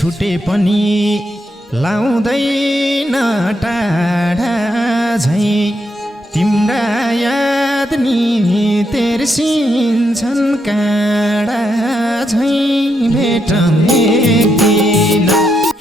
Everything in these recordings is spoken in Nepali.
छुटे पनि लाउँदैन टाढा झैँ तिम्रा याद नि तेर्सिन्छन् काँडा झैँ भेटौँ एक दिन।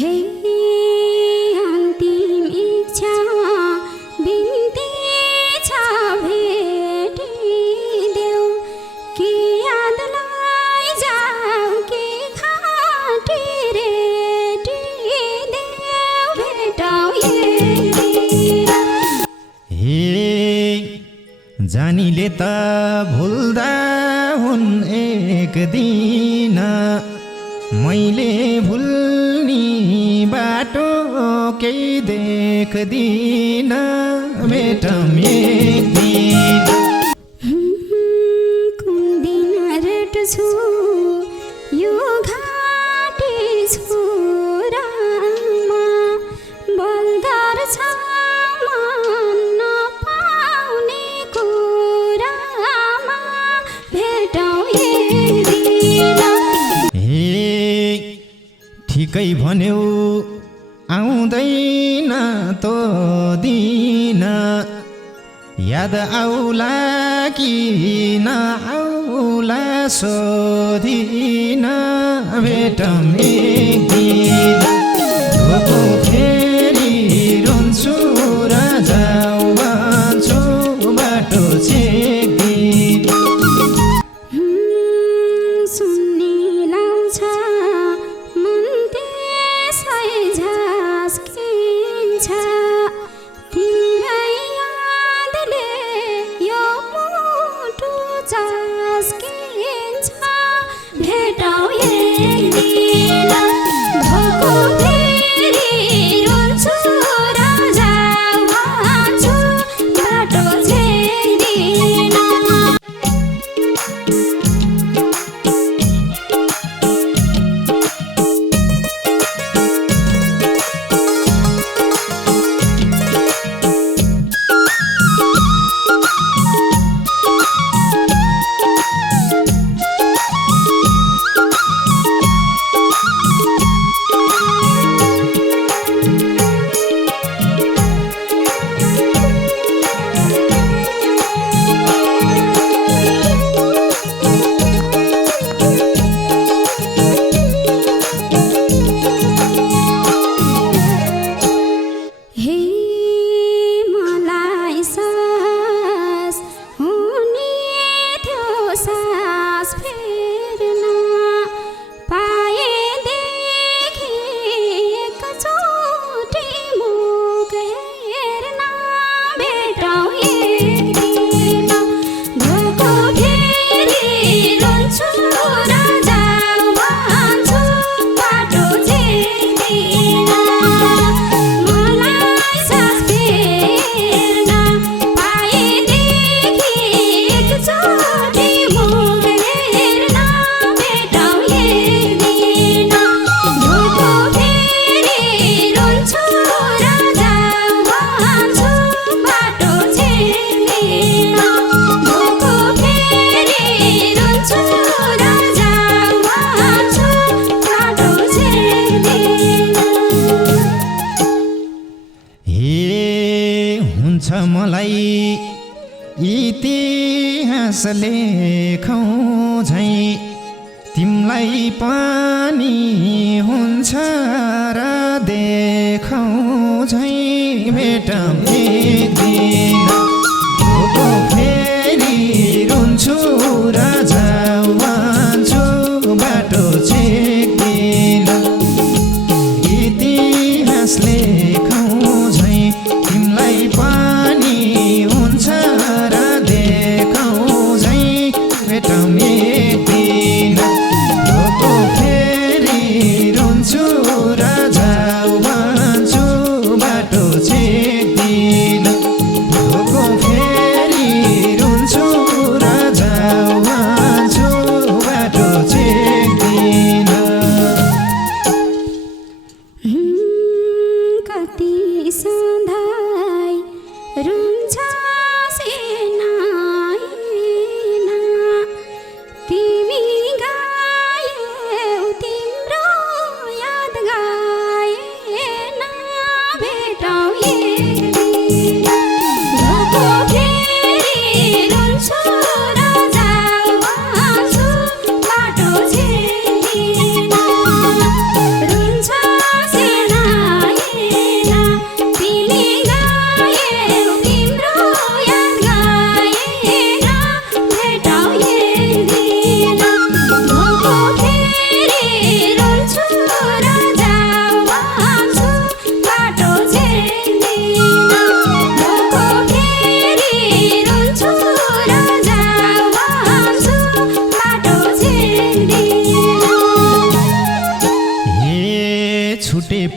हे अन्तिम इच्छा बिन्ती छ भेटिदेऊ कि यादलाई जाऊ कि खाटी रेटिदेऊ भेटौँ एक दिन। जानीले त भुल्दा हुन् एक दिन मैले भुल्नी बाटो केही देख्दिन भेटौँ एक दिन। कुन दिन रेट्छु यो घाटी छोरामा बल्दर छ मन नपाउने कुरामा भेटौँ एक दिन। ठिकै भन्यौ आउँदैन तो दिन याद आउला कि नआउला सोधिन भेटौँ एक दिन। धोको फेरि रुन्छु र जाऊ भन्छु बाटो छेक्दिन। सुन्नी लाउँछ मन त्यसै झस्किन्छ तिम्रै यादले यो मुटु झस्किन्छ भेटौँ एक दिन। धोको फेरि रुन्छु र जाऊ भन्छु बाटो छेक्दिन। मलाई इतिहास लेखौँ झैँ तिमलाई पनि हुन्छ र देखौँ झैँ भेटौँ एक दिन। धोको फेरि रुन्छु र जाऊ भन्छु बाटो छेक्दिन। इतिहास लेखौँ झैँ तिमलाई पनि हुन्छ र देखौँ झैँ भेटौँ एक दिन। धोको फेरि रुन्छु र जाऊ भन्छु बाटो छेक्दिन। धोको फेरि रुन्छु र जाऊ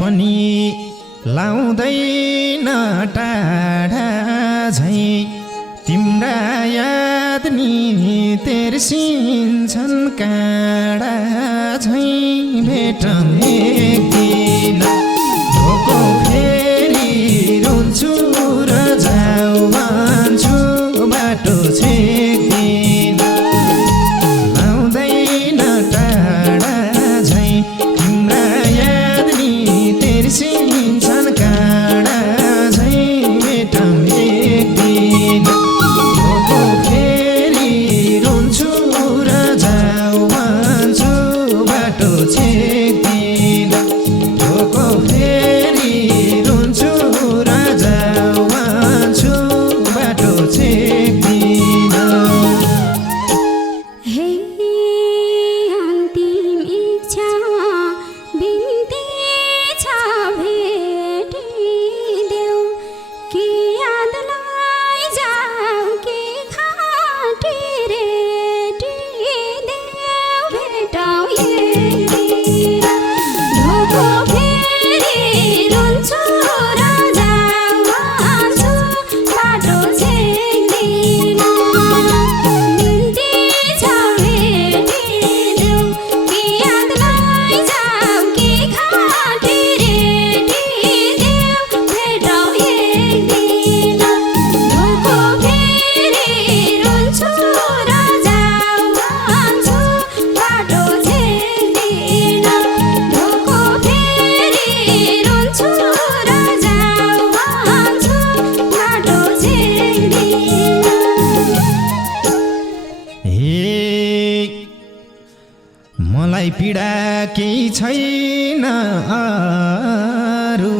पनि लाउँदैन टाढा झैँ तिम्रा याद नि तेर्सिन्छन् काँडा झैँ भेटौँ एक दिन भोको फेरि रुन्छु र जाऊ भन्छु बाटो छेक्दिन लाउँदैन टाढा झैँ तिम्रा याद नि तेर्सिन्छन् काँडा झैँ भेटौँ एक दिन भोको फेरि रुन्छु र जाऊ भन्छु बाटो छेक्दिन भोको फेरि रुन्छु र जाऊ भन्छु बाटो छेक्दिन हे अन्तिम इच्छा बिन्ती छ भेटिदेऊ कि यादलाई जाऊ कि खाटी रेटिदेऊ भेटौँ एक दिन भोको फेरि रुन्छु र जाऊ भन्छु बाटो छेक्दिन बिन्ती छ भेटिदेऊ कि यादलाई जाऊ कि खाटी रेटिदेऊ भेटौँ एक दिन भोको फेरि रुन्छु र जाऊ भन्छु बाटो छेक्दिन भोको फेरि रुन्छु र जाऊ भन्छु बाटो छेक्दिन हे मलाई पीडा केही छैन अरू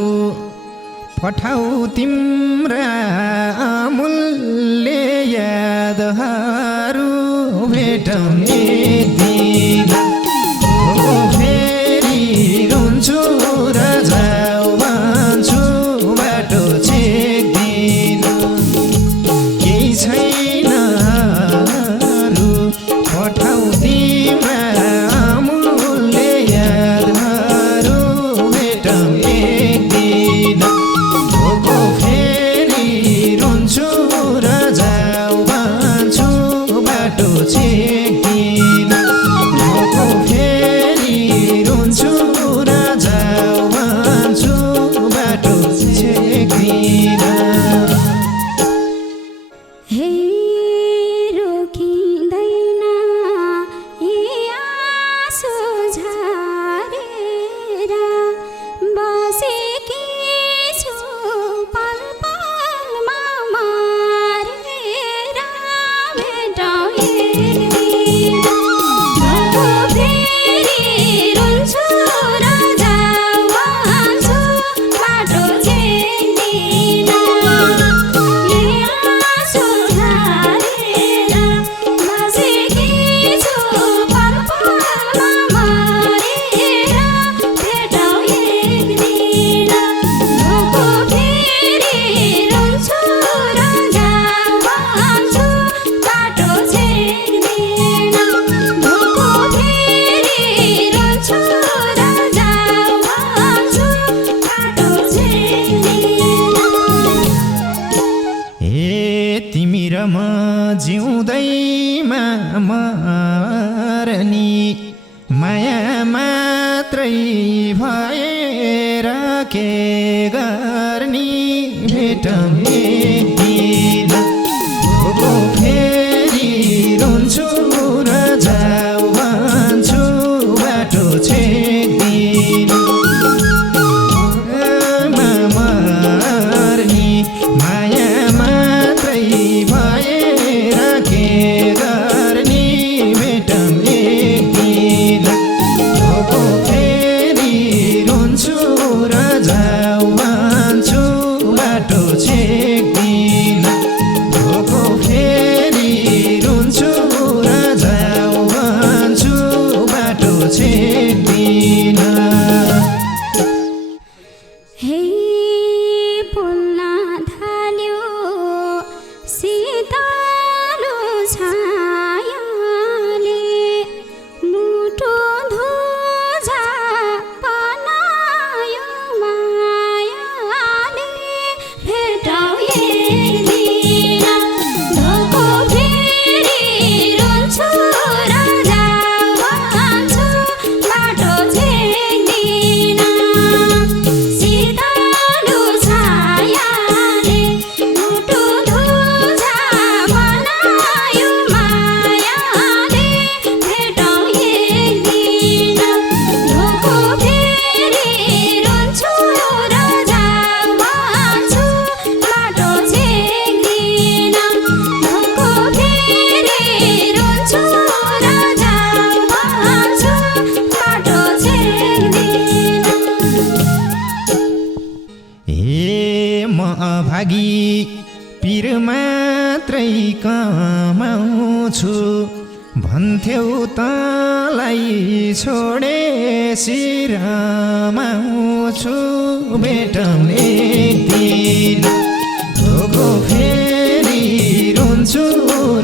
पठाऊ तिम्रा अमूल्य यादहरू भेटौँ एक दिन भोको फेरि रुन्छु र जाऊ भन्छु बाटो छेक्दिन केही छैन अरू पठाऊ तिम्रा अमूल्य यादहरू भेटौँ एक दिन भोको फेरि रुन्छु र जाऊ भन्छु बाटो छेक्दिन भोको फेरि रुन्छु र जाऊ भन्छु बाटो छेक्दिन हे रोकिँदैन यी आँसु झारेर बसेकी छु पल पलमा मारेर भेटौँ एक दिन भोको फेरि रुन्छु र जाऊ भन्छु बाटो छेक्दिन यी आँसु झारेर बसेकी छु पल पलमा मारेर भेटौँ एक दिन भोको फेरि रुन्छु र जाऊ भन्छु बाटो छेक्दिन भोको फेरि रुन्छु र जाऊ भन्छु बाटो छेक्दिन हे तिमी र म जिउँदैमा मर्नी माया मात्रै भएर के गर्ने भेटौँ एक दिन भोको फेरि रुन्छु र जाऊ भन्छु बाटो छेक्दिन मर्नी माया मात्रै भएर के गर्ने भेटौँ एक दिन भोको फेरि रुन्छु र जाऊ भन्छु लागि पिर मात्रै कमाउँछु भन्थ्यौ तँलाई छोडेसी रमाउँछु भेटौँ एक दिन धोको फेरि रुन्छु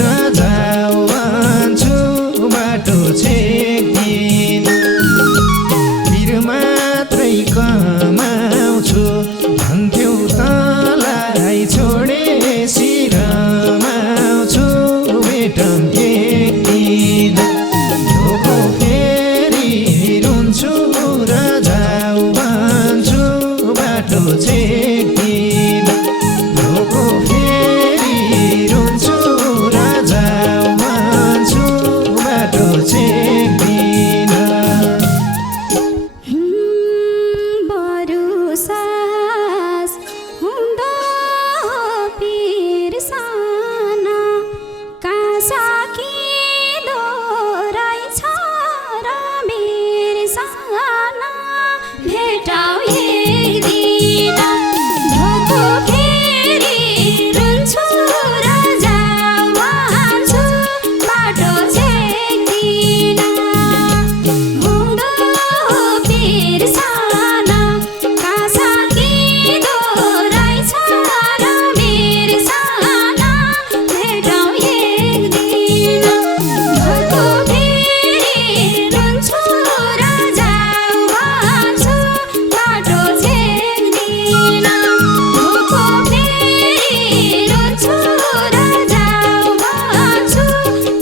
र जान्छु बाटो छेक्दिन पिर मात्रै कमाउँछु भन्थ्यौ तँलाई छोडेसी रमाउँछु भेटौँ एक दिन धोको फेरि रुन्छु र जान्छु बाटो छेक्दिन धोको फेरि रुन्छु र जान्छु बाटो छेक्दिन बरु सास हुँदो बिर्सना कहाँ सकिँदो रहेछ र बिर्सना भेटौँ एक दिन धोको फेरि रुन्छु र जान्छु बाटो छेक्दिन हुँदो बिर्सना कहाँ सकिँदो रहेछ र बिर्सना भेटौँ एक दिन धोको फेरि रुन्छु र जान्छु बाटो छेक्दिन धोको फेरि रुन्छु र जान्छु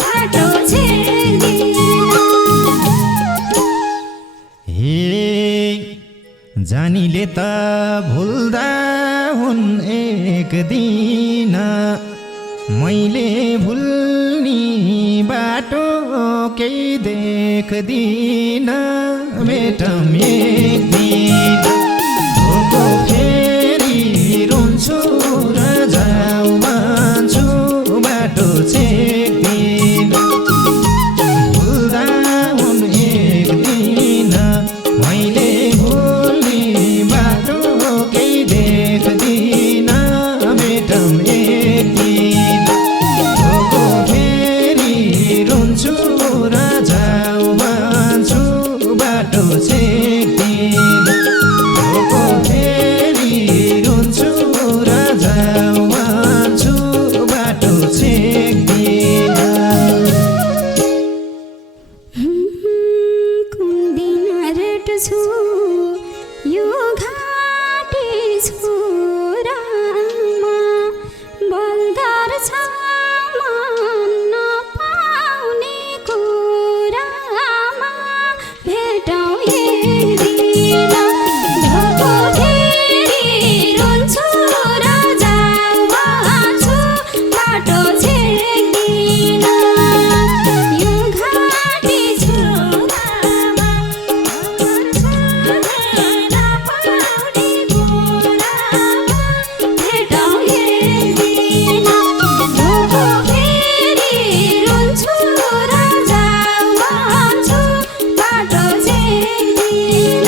बाटो छेक्दिन हे जानीले त भुल्दा हुन् एक दिन मैले भुल्नी बाटो केही देख्दिन भेटौँ एक दिन धोको फेरि रुन्छु र जान्छु बाटो छेक्दिन भुल्दा हुन् एक दिन मैले भुल्ने बाटो केही देख्दिन भेटौँ एक दिन धोको फेरि रुन्छु र जान्छु बाटो छेक्दिन धोको फेरि रुन्छु र जान्छु बाटो छेक्दिन कुन दिन रेट्छु यो घाँटी छोरामा बल गर्छ मन नपाउने कुरामा भेटौँ एक दिन धोको फेरि रुन्छु र जान्छु बाटो छेक्दिन यो घाँटी छोरामा नपाउने कुरामा भेटौँ एक दिन धोको फेरि रुन्छु र जान्छु बाटो छेक्दिन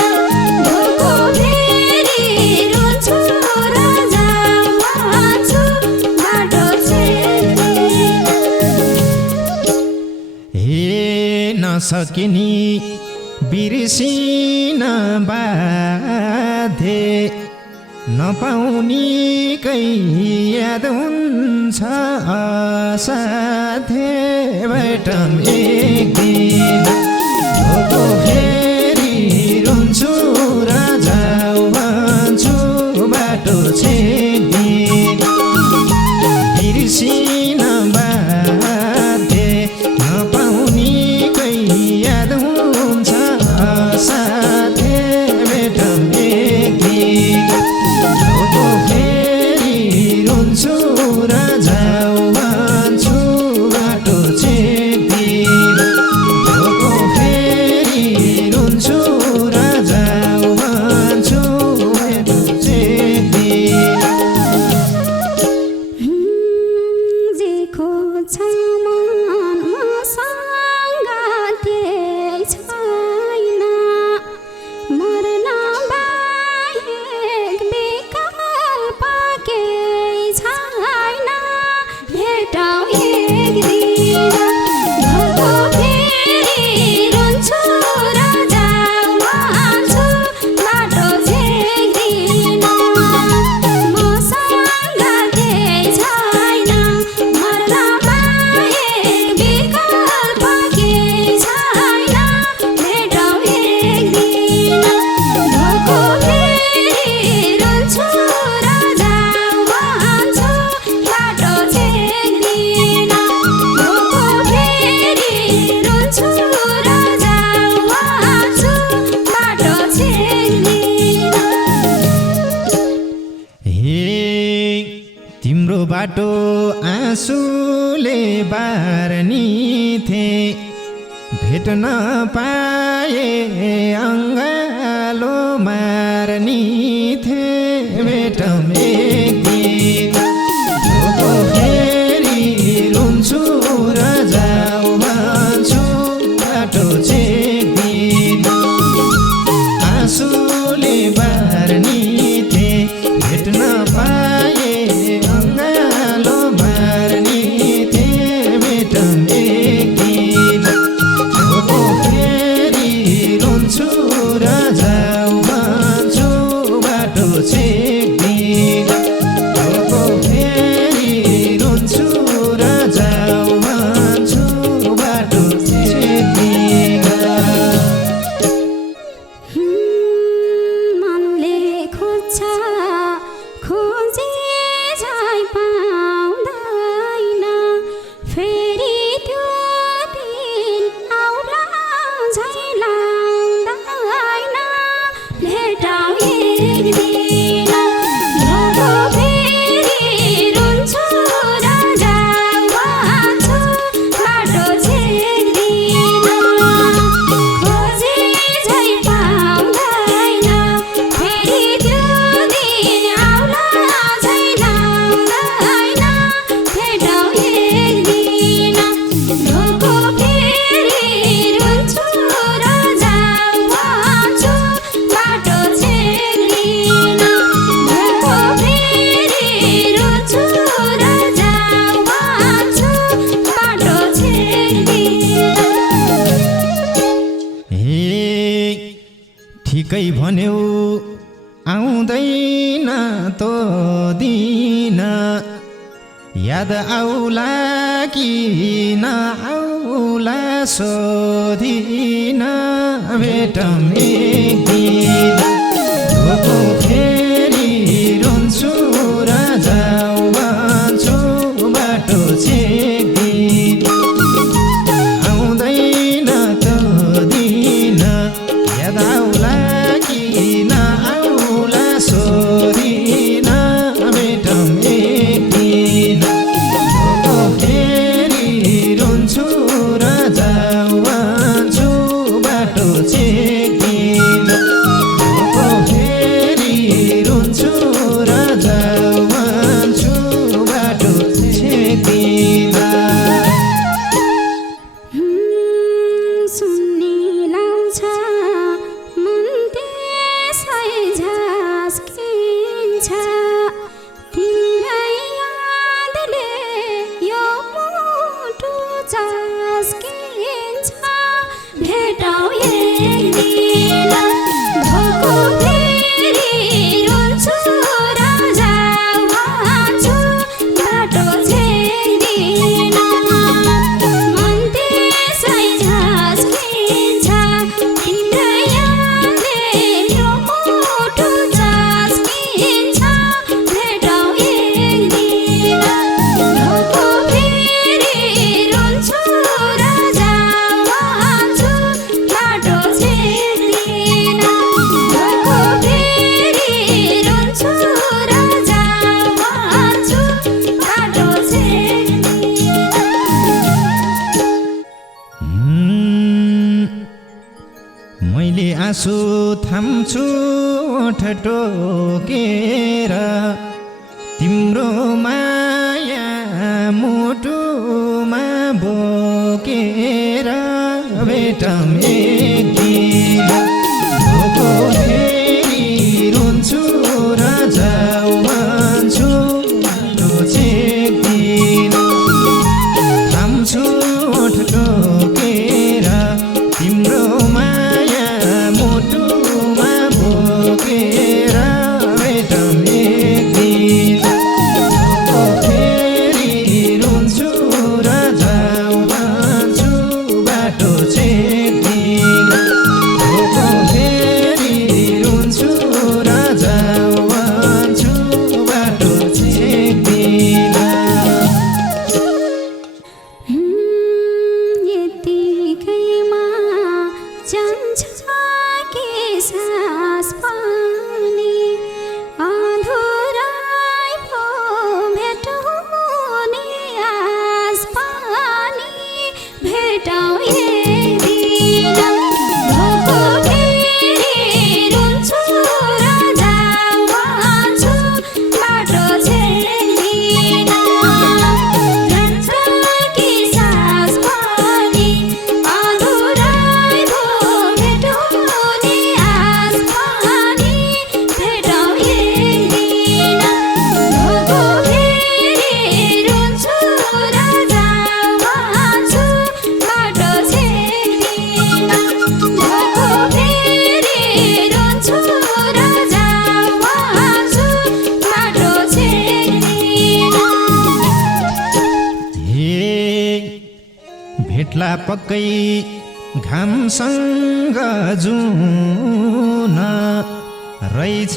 धोको फेरि रुन्छु र जान्छु बाटो छेक्दिन हे नसकिनी बिर्सिन बाध्य नपाउनी कै याद हुन्छ असाध्य भेटौँ एक दिन धोको फेरि रुन्छु र जान्छु बाटो छेक्दिन बिर्सिन बाध्य नपाउनी कै याद हुन्छ असाध्य भेटौँ एक दिन धोको फेरि रुन्छु र जान्छु बाटो छेक्दिन धोको फेरि बाटो आँसुले बार्नी थे भेट्न पाए अङ्गालो मार्नी थे भेटौँ एक दिन ढोको फेरि रुन्छु र जाऊ भन्छु बाटो छेक्दिन आँसुले बार्नी थे भेट्न पाए अङ्गालो मार्नी थे भेटौँ एक दिन ढोको फेरि रुन्छु र जाऊ भन्छु बाटो छेक्दिन ढोको फेरि रुन्छु र जाऊ भन्छु बाटो छेक्दिन मनले खोज्छ खोजे झै पाउँदैन फेरि त्यो दिन आउला झै लाग्दैन भेटौँ एक दिन ढोको फेरि रुन्छु र जाऊ भन्छु बाटो छेक्दिन खोजे झै पाउँदैन फेरि त्यो दिन आउला झै लाग्दैन भेटौँ एक दिन ढोको फेरि रुन्छु र जाऊ भन्छु बाटो छेक्दिन ढोको फेरि रुन्छु र जाऊ भन्छु बाटो छेक्दिन हे ठिकै भन्यौ आउँदैन तो दिन याद आउला कि नआउला सोधिन भेटौँ एक दिन ढोको फेरि रुन्छु र जाऊ भन्छु बाटो छेक्दिन आउँदैन तो दिन याद आउला कि नआउला सोधिन भेटौँ एक दिन ढोको फेरि रुन्छु र जाऊ भन्छु बाटो छेक्दिन ढोको फेरि रुन्छु र जाऊ भन्छु बाटो छेक्दिन सुन्ने लाउँछ मन त्यसै झस्किन्छ तिम्रै यादले यो मुटु झस्किन्छ भेटौँ एक दिन ढोको फेरि रुन्छु र जाऊ भन्छु बाटो छेक्दिन मन त्यसै झस्किन्छ तिम्रै यादले यो मुटु झस्किन्छ भेटौँ एक दिन ढोको फेरि रुन्छु र जाऊ भन्छु बाटो छेक्दिन ढोको फेरि रुन्छु र जाऊ भन्छु बाटो मैले आँसु थाम्छु ओठ टोकेर तिम्रो माया मुटुमा बोकेर भेटौँ एक दिन ढोको फेरि रुन्छु र जाऊ भन्छु बाटो छेक्दिन थाम्छु ओठ टोकेर तिम्रो माया मुटुमा बोकेर भेटौँ एक दिन ढोको फेरि रुन्छु र जाऊ भन्छु बाटो छेक्दिन ढोको पक्कै घामसँग जुन रहेछ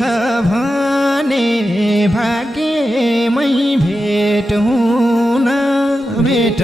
भने भाग्यमै भेट हुन भेट